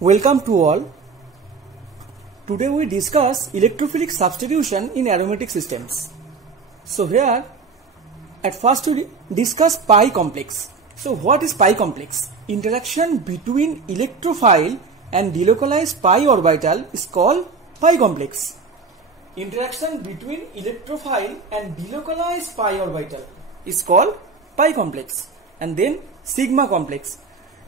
Welcome to all. Today we discuss electrophilic substitution in aromatic systems. So here at first we discuss pi complex. So what is pi complex? Interaction between electrophile and delocalized pi orbital is called pi complex. Interaction between electrophile and delocalized pi orbital is called pi complex. And then sigma complex.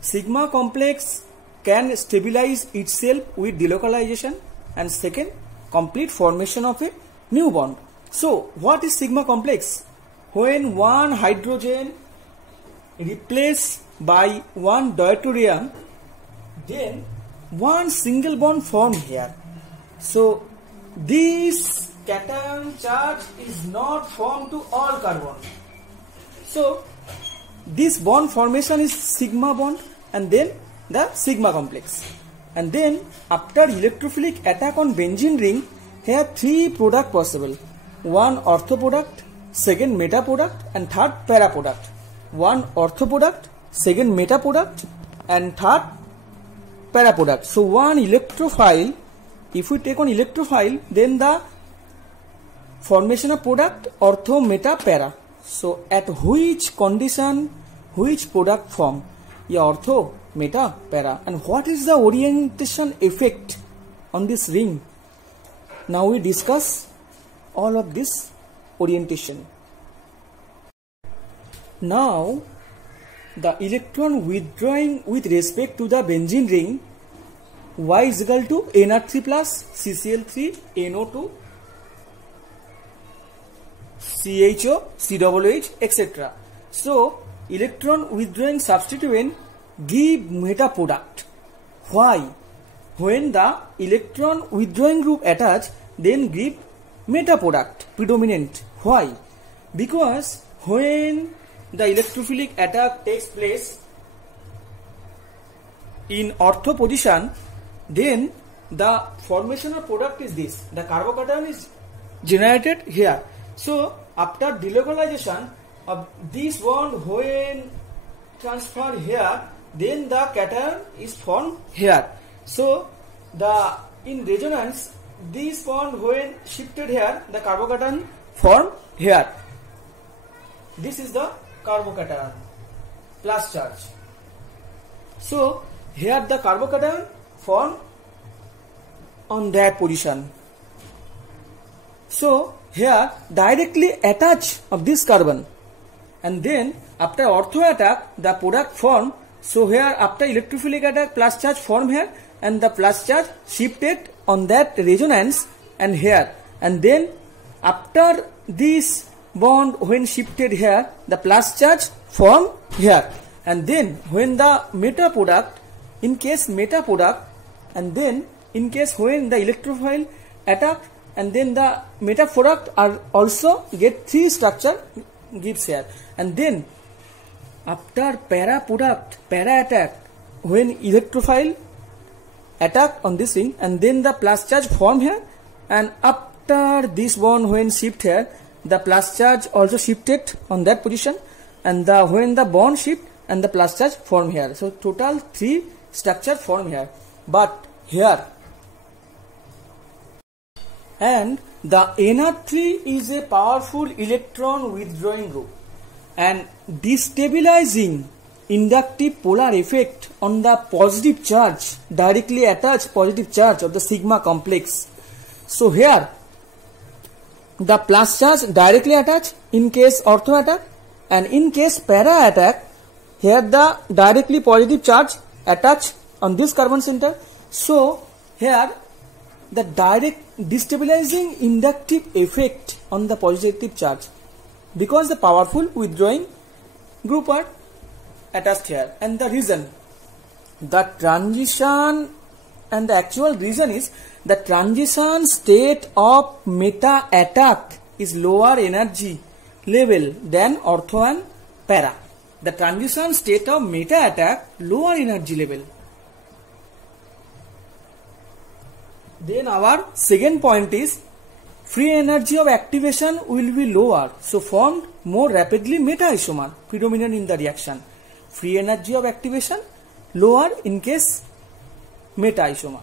Sigma complex can stabilize itself with delocalization, and second, complete formation of a new bond. So what is sigma complex? When one hydrogen replaced by one deuterium, then one single bond formed here. So this cation charge is not formed to all carbon. So this bond formation is sigma bond, and then the sigma complex. And then after electrophilic attack on benzene ring, here three product possible. One ortho product, second meta product, and third para product. One ortho product, second meta product, and third para product. So one electrophile, if we take on electrophile, then the formation of product ortho meta para. So at which condition which product form? Yeah, ortho meta para. And what is the orientation effect on this ring? Now we discuss all of this orientation. Now the electron withdrawing with respect to the benzene ring, Y is equal to NR3 plus CCl3 NO2 CHO COOH etc. So electron withdrawing substituent give meta product. Why? When the electron withdrawing group attach, then give meta product predominant. Why? Because when the electrophilic attack takes place in ortho position, then the formation of product is this. The carbocation is generated here. So after delocalization of this bond, when transfer here, then the cation is formed here. So the in resonance, this bond when shifted here, the carbocation formed here. This is the carbocation plus charge. So here the carbocation formed on that position. So here directly attach of this carbon, and then after ortho attack the product form. So here after electrophilic attack plus charge form here, and the plus charge shifted on that resonance and here, and then after this bond when shifted here, the plus charge form here, and then when the meta product, in case meta product, and then in case when the electrophile attack, and then the meta product are also get three structure gives here, and then after para product, para attack, when electrophile attack on this ring, and then the plus charge form here, and after this bond when shift here, the plus charge also shifted on that position, and the when the bond shift and the plus charge form here. So total three structure form here, but here, and the NR3 is a powerful electron withdrawing group and destabilizing inductive polar effect on the positive charge, directly attached positive charge of the sigma complex. So here the plus charge directly attached in case ortho attack, and in case para attack, here the directly positive charge attached on this carbon center. So here the direct destabilizing inductive effect on the positive charge, because the powerful withdrawing group are attached here. And the reason, the transition, and the actual reason is the transition state of meta attack is lower energy level than ortho and para. The transition state of meta attack lower energy level. Then our second point is free energy of activation will be lower, so formed more rapidly meta isomer predominant in the reaction. Free energy of activation lower in case meta isomer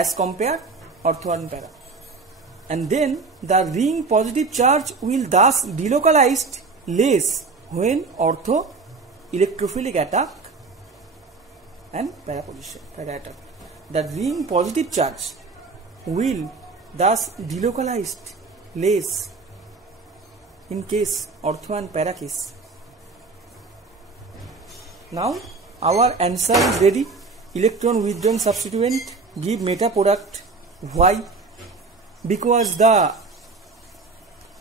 as compared ortho and para. And then the ring positive charge will thus delocalized less when ortho electrophilic attack and para attack. The ring positive charge will thus delocalized less in case ortho and para case. Now our answer is ready. Electron withdrawing substituent give meta product. Why? Because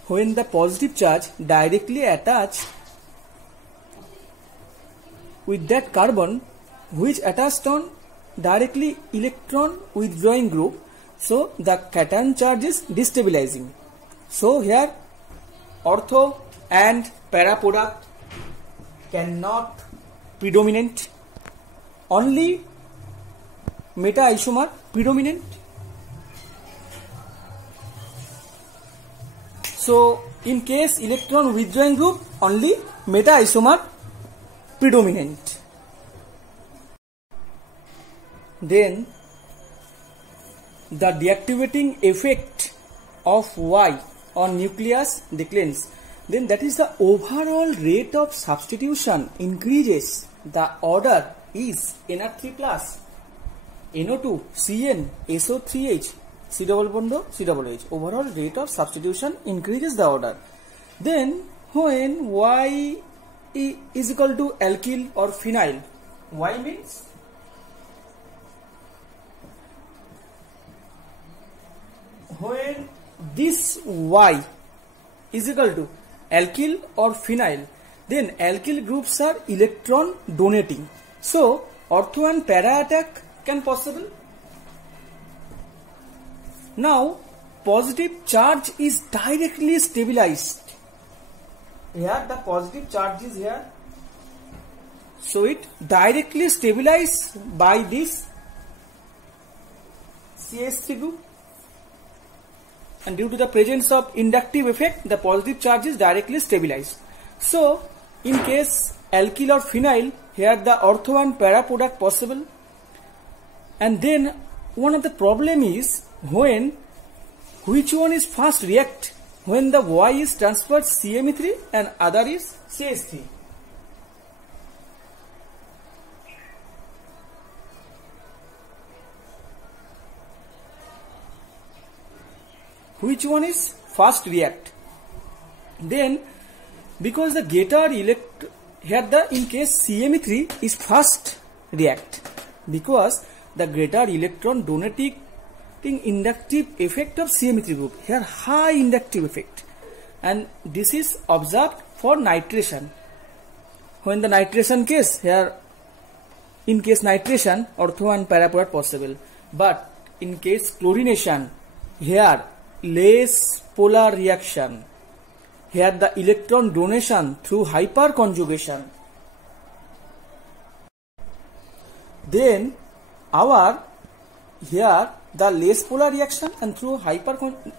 when the positive charge directly attached with that carbon which attached on directly electron withdrawing group, so the cation charge is destabilizing. So here ortho and para product cannot predominant, only meta isomer predominant. So in case electron withdrawing group, only meta isomer predominant. Then the deactivating effect of Y on nucleus declines. Then that is the overall rate of substitution increases. The order is NR3 plus NO2 CN SO3H C double bond C double H. Overall rate of substitution increases the order. Then when Y is equal to alkyl or phenyl, Y means when this Y is equal to alkyl or phenyl, then alkyl groups are electron donating. So ortho and para attack can possible. Now positive charge is directly stabilized. Here the positive charge is here. So it directly stabilized by this CH3 group. And due to the presence of inductive effect, the positive charge is directly stabilized. So in case alkyl or phenyl, here the ortho and para product possible. And then one of the problem is when which one is first react, when the Y is transferred CMe3 and other is CH3. Which one is first react? Then because the getter here the in case CMe3 is first react, because the greater electron donating inductive effect of CMe3 group, here high inductive effect, and this is observed for nitration. When the nitration case, here in case nitration ortho and para product possible, but in case chlorination, here less polar reaction, here the electron donation through hyperconjugation. Then our here the less polar reaction and through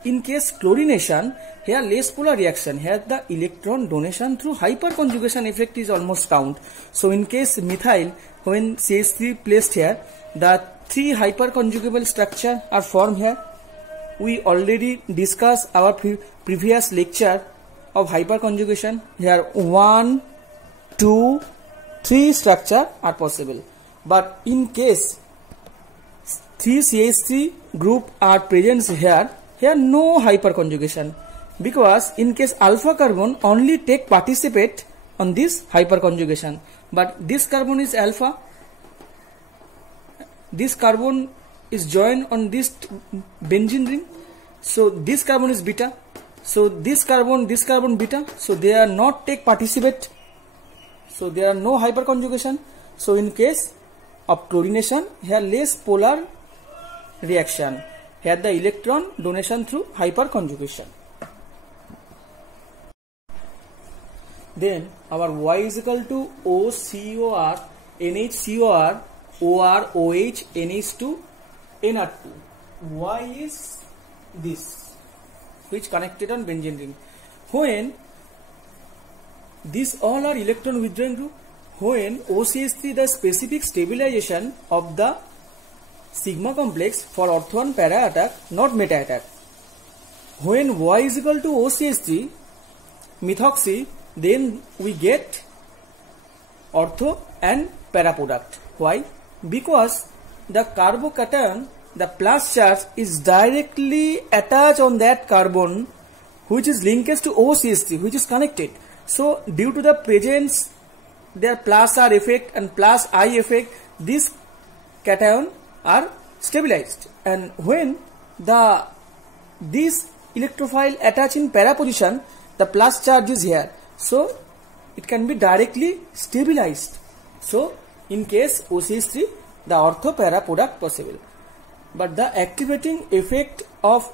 in case chlorination, here less polar reaction, here the electron donation through hyperconjugation effect is almost count. So in case methyl, when CH3 placed here, the 3 hyperconjugable structure are formed here. We already discussed our previous lecture of hyperconjugation. Here 1, 2, 3 structure are possible. But in case 3 CH3 group are present here no hyperconjugation, because in case alpha carbon only take participate on this hyperconjugation, but this carbon is alpha, this carbon is joined on this benzene ring, so this carbon is beta, so this carbon beta, so they are not take participate, so there are no hyperconjugation. So in case of chlorination, here less polar reaction, here the electron donation through hyperconjugation. Then our Y is equal to OCOR NHCOR OR OH NH2 NR2. Y is this, which connected on benzene ring. When these all are electron withdrawing group, when OCH3 the specific stabilization of the sigma complex for ortho and para attack, not meta attack. When Y is equal to OCH3 methoxy, then we get ortho and para product. Why? Because the carbocation, the plus charge is directly attached on that carbon which is linkage to OCH3, which is connected. So due to the presence their plus R effect and plus I effect, these cation are stabilized, and when this electrophile attach in para position, the plus charge is here, so it can be directly stabilized. So in case OCH3, the ortho para product possible, but the activating effect of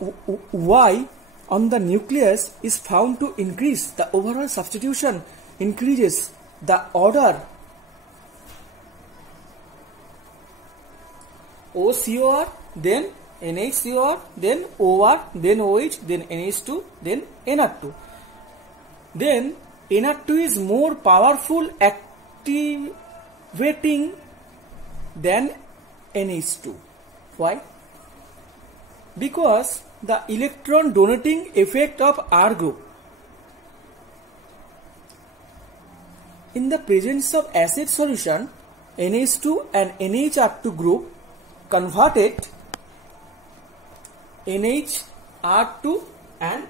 Y on the nucleus is found to increase the overall substitution, increases the order OCOR, then NHCOR, then OR, then OH, then NH2, then NR2. Then NR2 is more powerful activating than NH2. Why? Because the electron donating effect of R group in the presence of acid solution, NH2 and NHR2 group converted NHR2 and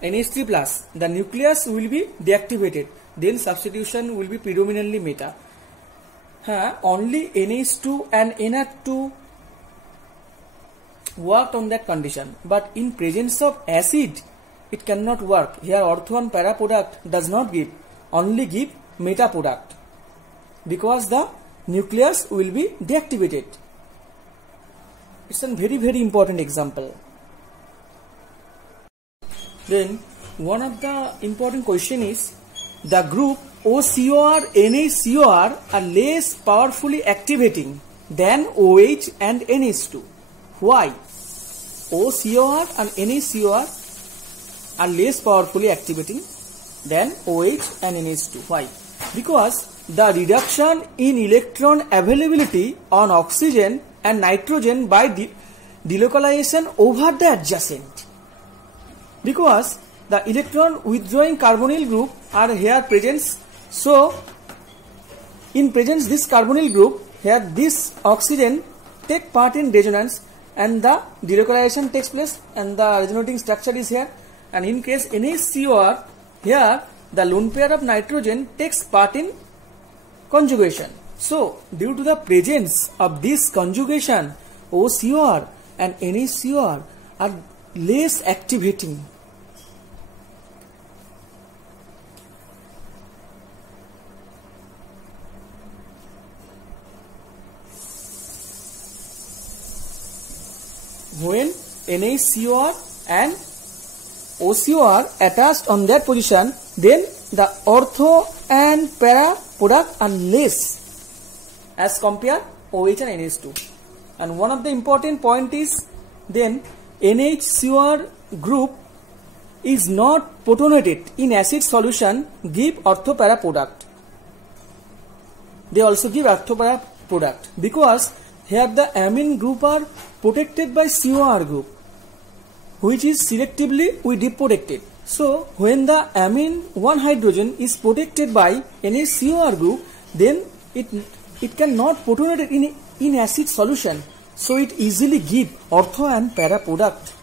NH3 plus, the nucleus will be deactivated, then substitution will be predominantly meta. Only NH2 and NR2 worked on that condition, but in presence of acid it cannot work. Here ortho and para product does not give, only give meta product, because the nucleus will be deactivated. It's a very important example. Then one of the important question is, the group OCOR, NHCOR are less powerfully activating than OH and NH2. Why? OCOR and NHCOR are less powerfully activating than OH and NH2. Why? Because the reduction in electron availability on oxygen and nitrogen by delocalization over the adjacent. Because the electron withdrawing carbonyl group are here present, so in presence this carbonyl group, here this oxygen take part in resonance and the delocalization takes place and the resonating structure is here, and in case NHCOR, here the lone pair of nitrogen takes part in conjugation. So due to the presence of this conjugation, OCOR and NHCOR are less activating. When NHCOR and OCOR attached on that position, then the ortho and para product are less as compared OH and NH2. And one of the important point is, then NHCOR group is not protonated in acid solution, give ortho para product. They also give ortho para product, because here the amine group are protected by COR group, which is selectively we deprotected. So when the amine 1 hydrogen is protected by NHCOR group, then it cannot protonate in acid solution, so it easily give ortho and para product.